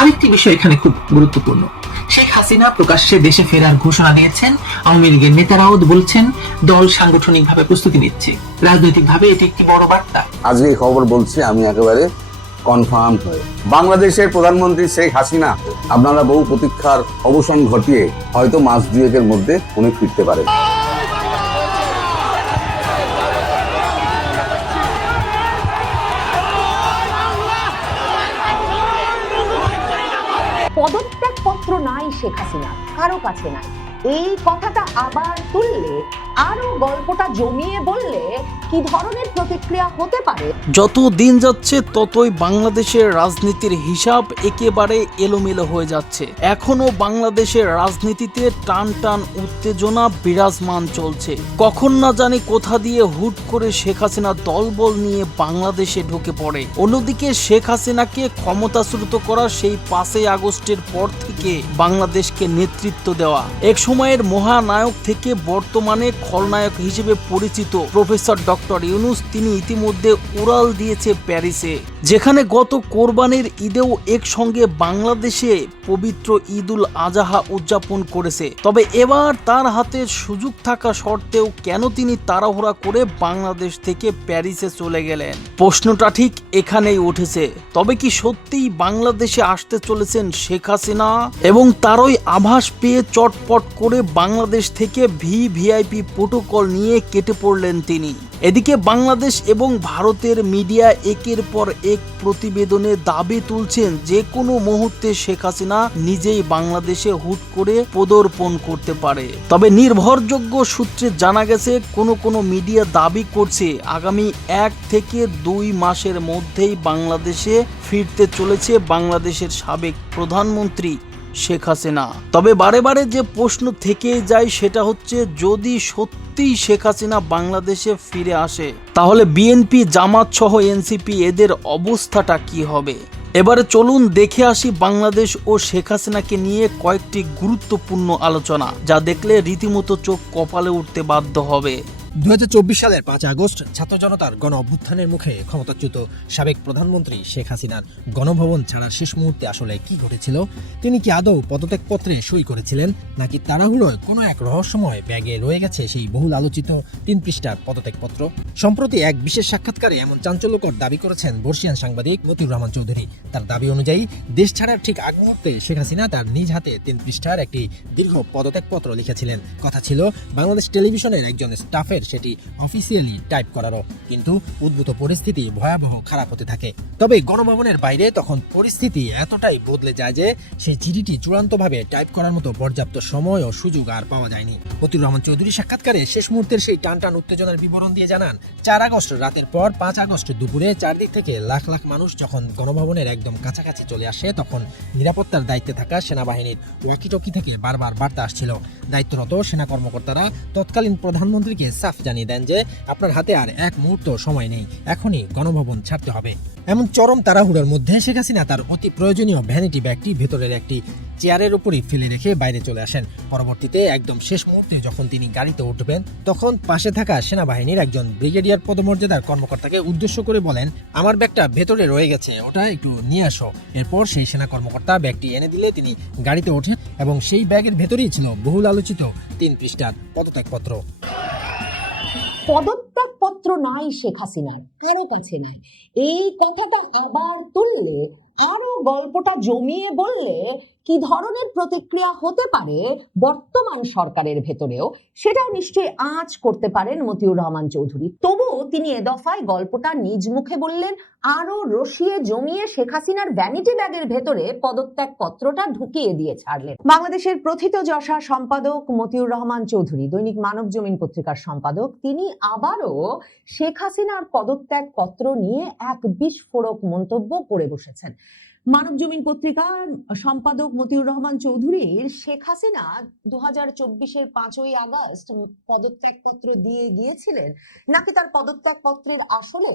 আরেকটি বিষয় এখানে খুব গুরুত্বপূর্ণ। শেখ হাসিনা প্রকাশ্যে দেশে ফেরার ঘোষণা দিয়েছেন। আওয়ামী লীগের নেতারাও বলছেন দল সাংগঠনিকভাবে প্রস্তুতি নিচ্ছে। রাজনৈতিকভাবে এটি একটি বড় বার্তা। আজকে এই খবর বলছি আমি একেবারে কনফার্ম হয়ে, বাংলাদেশের প্রধানমন্ত্রী শেখ হাসিনা আপনারা বহু প্রতীক্ষার অবসান ঘটিয়ে হয়তো মাস দুয়েকের মধ্যে উনি ফিরতে পারেন। পদত্যাগপত্র নাই শেখ হাসিনা, কারো কাছে নাই। এই কথাটা আবার তুললে, আরো গল্পটা জমিয়ে বললে কি ধরনের প্রতিক্রিয়া হতে পারে? যত দিন যাচ্ছে ততই বাংলাদেশের রাজনীতির হিসাব একেবারে এলোমেলো হয়ে যাচ্ছে। এখনো বাংলাদেশের রাজনীতিতে টান টান উত্তেজনা বিরাজমান চলছে। কখন না জানি কোথা দিয়ে হুট করে শেখ হাসিনা দলবল নিয়ে বাংলাদেশে ঢুকে পড়ে। অন্যদিকে শেখ হাসিনাকে ক্ষমতাচ্যুত করা সেই 5ই আগস্টের পর থেকে বাংলাদেশকে নেতৃত্ব দেওয়া এক সময়ের মহানায়ক থেকে বর্তমানে খলনায়ক হিসেবে পরিচিত প্রফেসর ডক্টর ইউনূস, তিনি ইতিমধ্যে উড়াল দিয়েছে প্যারিসে, যেখানে গত কোরবানির ঈদেও একসঙ্গে বাংলাদেশে পবিত্র ঈদুল আজহা উদযাপন করেছে। তবে এবার তার হাতে সুযোগ থাকা সত্ত্বেও কেন তিনি তাড়াহুড়া করে বাংলাদেশ থেকে প্যারিসে চলে গেলেন? প্রশ্নটা ঠিক এখানেই উঠেছে। তবে কি সত্যিই বাংলাদেশে আসতে চলেছেন শেখ হাসিনা? এবং তারই আভাস পেয়ে চটপট করে বাংলাদেশ থেকে ভিভিআইপি প্রোটোকল নিয়ে কেটে পড়লেন তিনি। এদিকে বাংলাদেশ এবং ভারতের মিডিয়া একের পর এক প্রতিবেদনে দাবি তুলছেন যে কোনো মুহূর্তে শেখ হাসিনা নিজেই বাংলাদেশে হুট করে পদার্পণ করতে পারে। তবে নির্ভরযোগ্য সূত্রে জানা গেছে কোনো মিডিয়া দাবি করছে আগামী 1 থেকে 2 মাসের মধ্যেই বাংলাদেশে ফিরতে চলেছে বাংলাদেশের সাবেক প্রধানমন্ত্রী শেখ হাসিনা। তবে বারে বারে যে প্রশ্ন থেকেই যায় সেটা হচ্ছে, যদি সত্যিই শেখ হাসিনা বাংলাদেশে ফিরে আসে তাহলে বিএনপি, জামাত সহ এনসিপি এদের অবস্থাটা কি হবে? এবারে চলুন দেখে আসি বাংলাদেশ ও শেখ হাসিনাকে নিয়ে কয়েকটি গুরুত্বপূর্ণ আলোচনা, যা দেখলে রীতিমতো চোখ কপালে উঠতে বাধ্য হবে। 2024 সালের 5 আগস্ট ছাত্র জনতার গণ অভ্যুত্থানের মুখে ক্ষমতাচ্যুত সাবেক প্রধানমন্ত্রী শেখ হাসিনার গণভবন ছাড়ার শেষ মুহূর্তে আসলে কি ঘটেছিল? তিনি কি আদৌ পদত্যাগপত্রে সই করেছিলেন, নাকি তাড়াহুড়োয় কোনো এক রহস্যময় ব্যাগে রয়ে গেছে সেই বহুল আলোচিত 3 পৃষ্ঠার পদত্যাগপত্র? সম্প্রতি এক বিশেষ সাক্ষাৎকারে এমন চাঞ্চল্যকর দাবি করেছেন বর্ষিয়ান সাংবাদিক মতিউর রহমান চৌধুরী। তার দাবি অনুযায়ী দেশ ছাড়ার ঠিক আগ মুহূর্তে শেখ হাসিনা তার নিজ হাতে 3 পৃষ্ঠার একটি দীর্ঘ পদত্যাগপত্র লিখেছিলেন। কথা ছিল বাংলাদেশ টেলিভিশনের একজন স্টাফের সেটি অফিসিয়ালি টাইপ করারও, কিন্তু উদ্ভূত পরিস্থিতি ভয়াবহ খারাপ হতে থাকে। তবে গণভবনের বাইরে তখন পরিস্থিতি এতটাই বদলে যায় যে সেই চিঠিটি চূড়ান্তভাবে টাইপ করার মতো পর্যাপ্ত সময় ও সুযোগ আর পাওয়া যায়নি। মতিউর রহমান চৌধুরী সাক্ষাৎকারে শেষ মুহূর্তের সেই টানটান উত্তেজনার বিবরণ দিয়ে জানান, 4 আগস্ট রাতের পর 5 আগস্ট দুপুরে চারদিক থেকে লাখ লাখ মানুষ যখন গণভবনের একদম কাছাকাছি চলে আসে, তখন নিরাপত্তার দায়িত্বে থাকা সেনাবাহিনীর ওয়াকিটকি থেকে বারবার বার্তা আসছিল। দায়িত্বরত সেনা কর্মকর্তারা তৎকালীন প্রধানমন্ত্রীকে সাফ জানিয়ে দেন যে আপনার হাতে আর 1 মুহূর্ত সময় নেই, এখনই গণভবন ছাড়তে হবে। এমন চরম তাড়াহুড়োর মধ্যে শেখ হাসিনা তার অতি প্রয়োজনীয় ভ্যানিটি ব্যাগটি ভেতরের একটি চেয়ারের উপরই ফেলে রেখে বাইরে চলে আসেন। পরবর্তীতে একদম শেষ মুহূর্তে যখন তিনি গাড়িতে উঠবেন, তখন পাশে থাকা সেনাবাহিনীর একজন ব্রিগেডিয়ার পদমর্যাদার কর্মকর্তাকে উদ্দেশ্য করে বলেন, আমার ব্যাগটা ভেতরে রয়ে গেছে, ওটা একটু নিয়ে আসো। এরপর সেই সেনা কর্মকর্তা ব্যাগটি এনে দিলে তিনি গাড়িতে ওঠেন এবং সেই ব্যাগের ভেতরেই ছিল বহুল আলোচিত 3 পৃষ্ঠার পদত্যাগপত্র। পদত্যাগপত্র নাই শেখ হাসিনার, কারো কাছে নাই। এই কথাটা আবার তুললে, আরো গল্পটা জমিয়ে বললে কি ধরনের প্রতিক্রিয়া হতে পারে বর্তমান সরকারের ভেতরেও, সেটাও নিশ্চয়ই আঁচ করতে পারেন মতিউর রহমান চৌধুরী। তবুও তিনি এ দফায় গল্পটা নিজ মুখে বললেন, আরো রসিয়ে জমিয়ে শেখ হাসিনার ভ্যানিটি ব্যাগের ভেতরে পদত্যাগ পত্রটা ঢুকিয়ে দিয়ে ছাড়লেন। বাংলাদেশের প্রথিতযশা সম্পাদক মতিউর রহমান চৌধুরী, দৈনিক মানব জমিন পত্রিকার সম্পাদক, তিনি আবারও শেখ হাসিনার পদত্যাগ পত্র নিয়ে এক বিস্ফোরক মন্তব্য করে বসেছেন। মানব জমিন পত্রিকার সম্পাদক মতিউর রহমান চৌধুরীর শেখ হাসিনা 2024-এর 5ই আগস্ট পদত্যাগ পত্র দিয়ে গিয়েছিলেন, নাকি তার পদত্যাগ পত্রের আসলে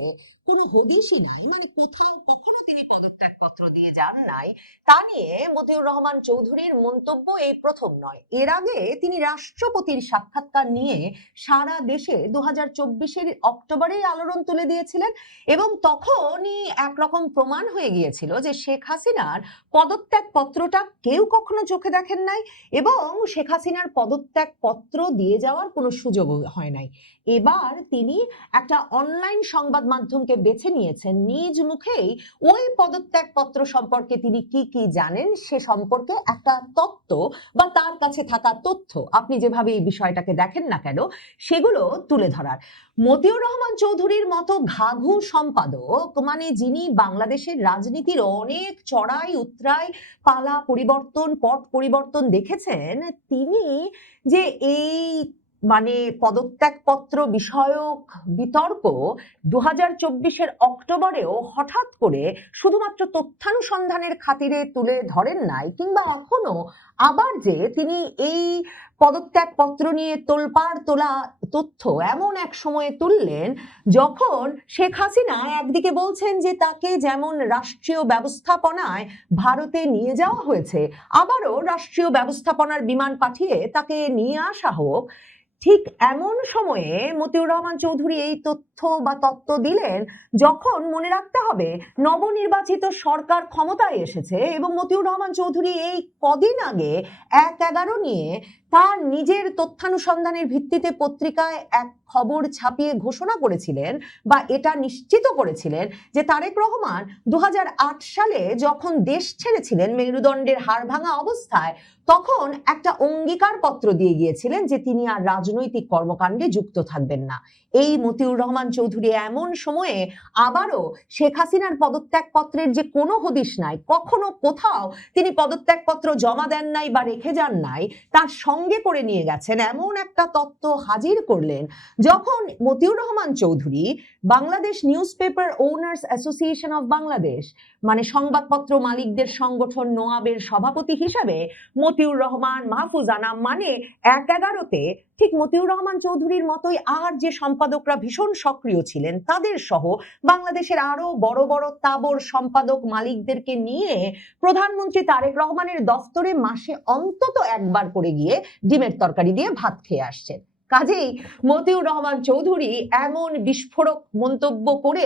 কোনো হদিশই নাই, মানে কোথাও কখনো তিনি পদত্যাগ পত্র পত্র দিয়ে যান নাই, তা নিয়ে মতিউর রহমান চৌধুরীর মন্তব্য এই প্রথম নয়। এর আগে তিনি রাষ্ট্রপতির সাক্ষাৎকার নিয়ে সারা দেশে 2024-এর অক্টোবরেই আলোড়ন তুলে দিয়েছিলেন এবং তখনই একরকম প্রমাণ হয়ে গিয়েছিল যে শেখ হাসিনার পদত্যাগ পত্রটা কেউ কখনো চোখে দেখেন নাই এবং শেখ হাসিনার পদত্যাগ পত্র দিয়ে যাওয়ার কোনো সুযোগ হয় নাই। এবার তিনি একটা অনলাইন সংবাদ মাধ্যমকে বেছে নিয়েছেন, নিজ মুখেই ওই পদত্যাগ পত্র সম্পর্কে তিনি কি কি জানেন সে সম্পর্কে একটা তত্ত্ব বা তার কাছে থাকা তথ্য, আপনি যেভাবে এই বিষয়টাকে দেখেন না কেন, সেগুলো তুলে ধরার। মতিউর রহমান চৌধুরীর মতো ঘাঘু সম্পাদক, মানে যিনি বাংলাদেশের রাজনীতির অনেক চড়াই উতরাই, পালা পরিবর্তন, পট পরিবর্তন দেখেছেন, তিনি যে এই মানে পদত্যাগপত্র বিষয়ক বিতর্ক 2024-এর অক্টোবরেও হঠাৎ করে শুধুমাত্র তথ্যানুসন্ধানের খাতিরে তুলে ধরেন নাই, কিংবা এখনো আবার যে তিনি এই পদত্যাগপত্র নিয়ে তোলপাড় তোলা তথ্য এমন এক সময়ে তুললেন যখন শেখ হাসিনা একদিকে বলছেন যে তাকে যেমন রাষ্ট্রীয় ব্যবস্থাপনায় ভারতে নিয়ে যাওয়া হয়েছে, আবারও রাষ্ট্রীয় ব্যবস্থাপনার বিমান পাঠিয়ে তাকে নিয়ে আসা হোক, ঠিক এমন সময়ে মতিউর রহমান চৌধুরী এই তথ্য বা তত্ত্ব দিলেন যখন, মনে রাখতে হবে, নবনির্বাচিত সরকার ক্ষমতায় এসেছে এবং মতিউর রহমান চৌধুরী এই কদিন আগে 1/11 নিয়ে তার নিজের তথ্যানুসন্ধানের ভিত্তিতে পত্রিকায় এক খবর ছাপিয়ে ঘোষণা করেছিলেন বা এটা নিশ্চিত করেছিলেন যে তারেক রহমান 2008 সালে যখন দেশ ছেড়েছিলেন মেরুদণ্ডের হাড় ভাঙা অবস্থায়, তখন একটা অঙ্গীকার পত্র দিয়ে গিয়েছিলেন যে তিনি আর রাজনৈতিক কর্মকাণ্ডে যুক্ত থাকবেন না। এই মতিউর রহমান চৌধুরী এমন সময়ে আবারও শেখ হাসিনার পদত্যাগ পত্রের যে কোনো হদিশ নাই, কখনো কোথাও তিনি পদত্যাগ পত্র জমা দেন নাই বা রেখে যান নাই, তার সঙ্গে করে নিয়ে গেছেন এমন একটা তত্ত্ব হাজির করলেন যখন Motiur Rahman Chowdhury Bangladesh newspaper owners association of Bangladesh, মানে সংবাদপত্র মালিকদের সংগঠন নোয়াবের সভাপতি হিসাবে মতিউর রহমান, মাহফুজ আনাম, মানে 1/11-তে ঠিক মতিউর রহমান চৌধুরীর মতোই আর যে সম্পাদকরা ভীষণ সক্রিয় ছিলেন তাদের সহ বাংলাদেশের আরো বড় বড় তাবর সম্পাদক মালিকদেরকে নিয়ে প্রধানমন্ত্রী তারেক রহমানের দফতরে মাসে অন্তত একবার করে গিয়ে ডিমের তরকারি দিয়ে ভাত খেয়ে আসছেন। কাজেই মতিউর রহমান চৌধুরী এমন বিস্ফোরক মন্তব্য করে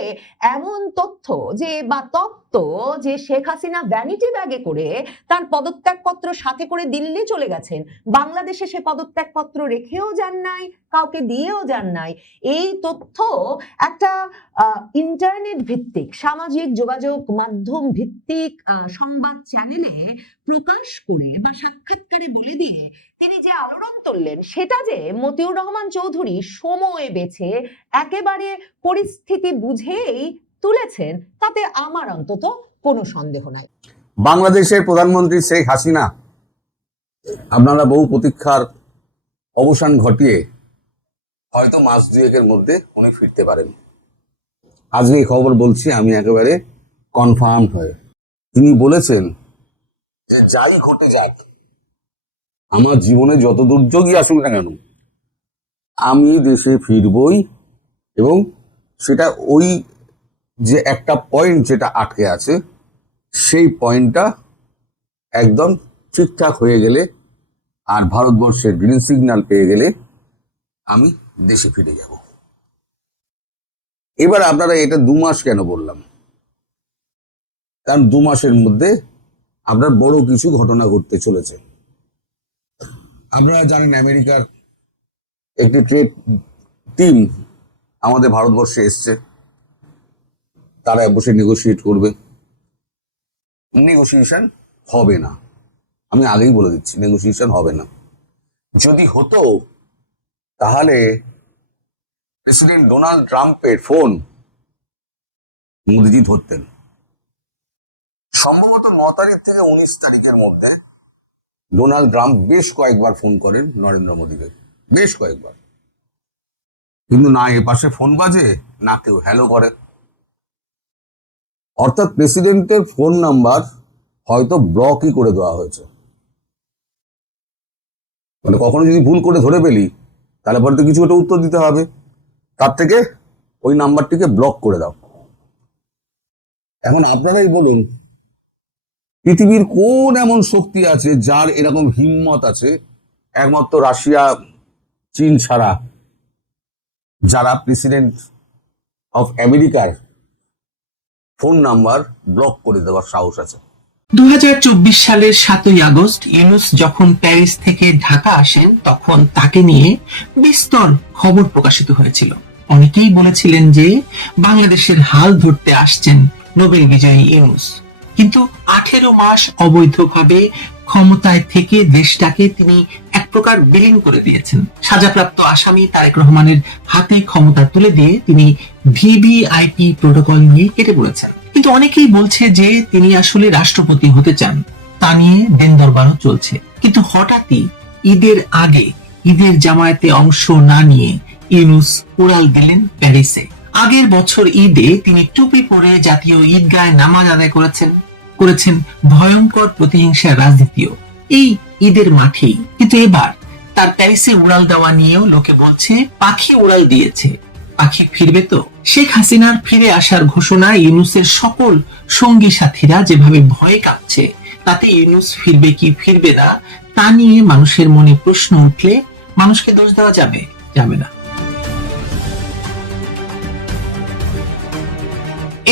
এমন তথ্য যে বা তত্ত্ব যে শেখ হাসিনা ভ্যানিটি ব্যাগে করে তার পদত্যাগপত্র সাথে করে দিল্লি চলে গেছেন, বাংলাদেশে সে পদত্যাগপত্র রেখেও যান নাই, কাউকে দিয়েও যান নাই, এই তথ্য একটা ইন্টারনেট ভিত্তিক, সামাজিক যোগাযোগ মাধ্যম ভিত্তিক সংবাদ চ্যানেলে প্রকাশ করে বা সাক্ষাৎকারে বলে দিয়ে তিনি যে আলোড়ন তুললেন, সেটা যে মতিউর রহমান চৌধুরী সময় বেছে একেবারে পরিস্থিতি বুঝেই তুলেছেন তাতে আমার অন্তত কোনো সন্দেহ নাই। বাংলাদেশের প্রধানমন্ত্রী শেখ হাসিনা, আপনারা বহু প্রতীক্ষার অবসান ঘটিয়ে হয়তো মাস 2-1-এর মধ্যে উনি ফিরতে পারেন। আজকে এই খবর বলছি আমি একেবারে কনফার্ম হয়ে। তিনি বলেছেন যে যাই ঘটে যাক, আমার জীবনে যত দুর্যোগই আসুক না কেন, আমি দেশে ফিরবই এবং সেটা ওই যে একটা পয়েন্ট যেটা আটকে আছে সেই পয়েন্টটা একদম ঠিকঠাক হয়ে গেলে আর ভারতবর্ষের গ্রিন সিগন্যাল পেয়ে গেলে আমি দেশে ফিরে যাব। এবার আপনারা এটা 2 মাস কেন বললাম, কারণ 2 মাসের মধ্যে আপনার বড় কিছু ঘটনা ঘটতে চলেছে। আপনারা জানেন আমেরিকার একটি ট্রেড টিম আমাদের ভারতবর্ষে এসছে, তারা বসে নেগোশিয়েট করবে। নেগোসিয়েশন হবে না, আমি আগেই বলে দিচ্ছি, নেগোসিয়েশন হবে না। যদি হতো তাহলে প্রেসিডেন্ট ডোনাল্ড ট্রাম্পের ফোন মোদিজি ধরতেন। সম্ভবত 9 তারিখ থেকে 19 তারিখের মধ্যে ডোনাল্ড ট্রাম্প বেশ কয়েকবার ফোন করেন নরেন্দ্র মোদীকে, বেশ কয়েকবার, কিন্তু না এ পাশে ফোন বাজে না কেউ হ্যালো করে। অর্থাৎ প্রেসিডেন্টের ফোন নাম্বার হয়তো ব্লকই করে দেওয়া হয়েছে। মানে কখনো যদি ভুল করে ধরে পেলি তাহলে পরে তো কিছু একটা উত্তর দিতে হবে, তার থেকে ওই নাম্বারটিকে ব্লক করে দাও। এখন আপনারাই বলুন পৃথিবীর কোন এমন শক্তি আছে যার এরকম হিম্মত আছে, একমাত্র রাশিয়া, চীন ছাড়া, যারা প্রেসিডেন্ট অফ আমেরিকার ফোন নাম্বার ব্লক করে দেওয়ার সাহস আছে। 2024 সালের 7ই আগস্ট ইউনূস যখন প্যারিস থেকে ঢাকা আসেন, তখন তাকে নিয়ে বিস্তর খবর প্রকাশিত হয়েছিল। অনেকেই বলেছিলেন যে বাংলাদেশের হাল ধরতে আসছেন নোবেল বিজয়ী ইউনূস। কিন্তু 18 মাস অবৈধভাবে ক্ষমতায় থেকে দেশটাকে তিনি এক প্রকার বিলীন করে দিয়েছেন। সাজাপ্রাপ্ত আসামি তারেক রহমানের হাতে ক্ষমতা তুলে দিয়ে তিনি ভিভিআইপি প্রোটোকল নিয়ে কেটে পড়েছেন। কিন্তু অনেকেই বলছে যে তিনি আসলে রাষ্ট্রপতি হতে চান, তা নিয়ে দেন দরবারও চলছে। কিন্তু হঠাৎই ঈদের আগে ঈদের জামায়াতে অংশ না নিয়ে ইউনূস উড়াল দিলেন প্যারিসে। আগের বছর ঈদে তিনি টুপি পরে জাতীয় ঈদগাহে নামাজ আদায় করেছেন ভয়ঙ্কর প্রতিহিংসার রাজনীতিও এই ঈদের মাঠেই। কিন্তু এবার তার প্যারিসে উড়াল দেওয়া নিয়েও লোকে বলছে পাখি উড়াল দিয়েছে, পাখি ফিরবে তো। শেখ হাসিনার ফিরে আসার ঘোষণায় ইউনূসের সকল সঙ্গী সাথীরা যেভাবে ভয়ে কাঁপছে, তাতে ইউনূস ফিরবে কি ফিরবে না তা নিয়ে মানুষের মনে প্রশ্ন উঠলে মানুষকে দোষ দেওয়া যাবে না।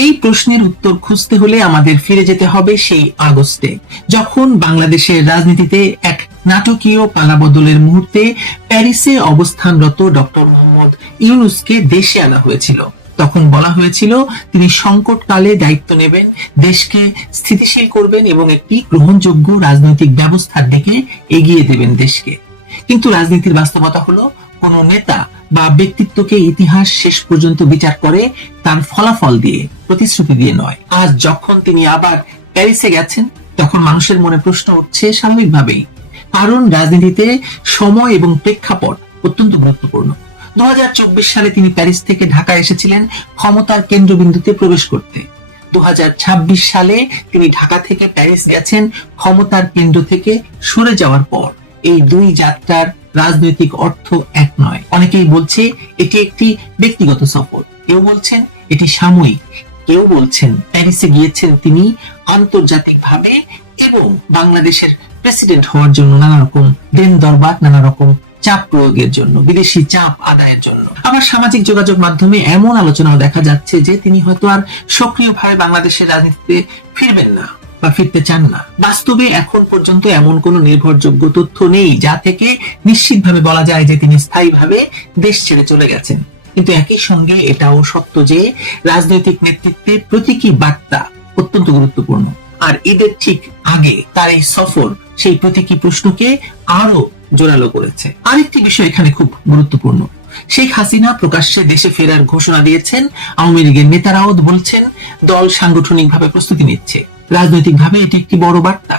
এই প্রশ্নের উত্তর খুঁজতে হলে আমাদের ফিরে যেতে হবে সেই আগস্টে, যখন বাংলাদেশের রাজনীতিতে এক নাটকীয় পালাবদলের মুহূর্তে প্যারিসে অবস্থানরত ডক্টর মোহাম্মদ ইউনূসকে দেশে আনা হয়েছিল। তখন বলা হয়েছিল তিনি সংকটকালে দায়িত্ব নেবেন, দেশকে স্থিতিশীল করবেন এবং একটি গ্রহণযোগ্য রাজনৈতিক ব্যবস্থার দিকে এগিয়ে দেবেন দেশকে। কিন্তু রাজনীতির বাস্তবতা হলো কোন নেতা বা ব্যক্তিত্বকে ইতিহাস শেষ পর্যন্ত বিচার করে তার ফলাফল দিয়ে, প্রতিশ্রুতি দিয়ে নয়। আজ যখন তিনি আবার প্যারিসে গেছেন, তখন মানুষের মনে প্রশ্ন উঠছে স্বাভাবিকভাবেই, কারণ রাজনীতিতে সময় এবং প্রেক্ষাপট অত্যন্ত গুরুত্বপূর্ণ। 2024 সালে তিনি প্যারিস থেকে ঢাকা এসেছিলেন ক্ষমতার কেন্দ্রবিন্দুতে প্রবেশ করতে। 2026 সালে তিনি ঢাকা থেকে প্যারিস গেছেন ক্ষমতার কেন্দ্র থেকে সরে যাওয়ার পর। এই দুই যাত্রার রাজনৈতিক অর্থ এক নয়। অনেকেই বলছে এটি একটি ব্যক্তিগত সফর, কেউ বলছেন এটি সাময়িক, কেউ বলছেন প্যারিসে গিয়েছেন তিনি আন্তর্জাতিকভাবে এবং বাংলাদেশের প্রেসিডেন্ট হওয়ার জন্য নানা রকম দেন দরবার, নানা রকম চাপ প্রয়োগের জন্য, বিদেশি চাপ আদায়ের জন্য। আবার সামাজিক যোগাযোগ মাধ্যমে এমন আলোচনাও দেখা যাচ্ছে যে তিনি হয়তো আর সক্রিয়ভাবে বাংলাদেশের রাজনীতিতে ফিরবেন না বা ফিরতে চান না। বাস্তবে এখন পর্যন্ত এমন কোনো নির্ভরযোগ্য তথ্য নেই যা থেকে নিশ্চিতভাবে বলা যায় যে তিনি স্থায়ীভাবে দেশ ছেড়ে চলে গেছেন। কিন্তু একই সঙ্গে এটাও সত্য যে রাজনৈতিক নেতৃত্বে প্রতীকী বার্তা অত্যন্ত গুরুত্বপূর্ণ। আর ঈদের ঠিক আগে তার এই সফর সেই প্রতীকী প্রশ্নকে আরো জোরালো করেছে। আরেকটি বিষয় এখানে খুব গুরুত্বপূর্ণ, শেখ হাসিনা প্রকাশ্যে দেশে ফেরার ঘোষণা দিয়েছেন। আওয়ামী লীগের নেতারাও বলছেন দল সাংগঠনিকভাবে প্রস্তুতি নিচ্ছে। রাজনৈতিকভাবে এটি একটি বড় বার্তা।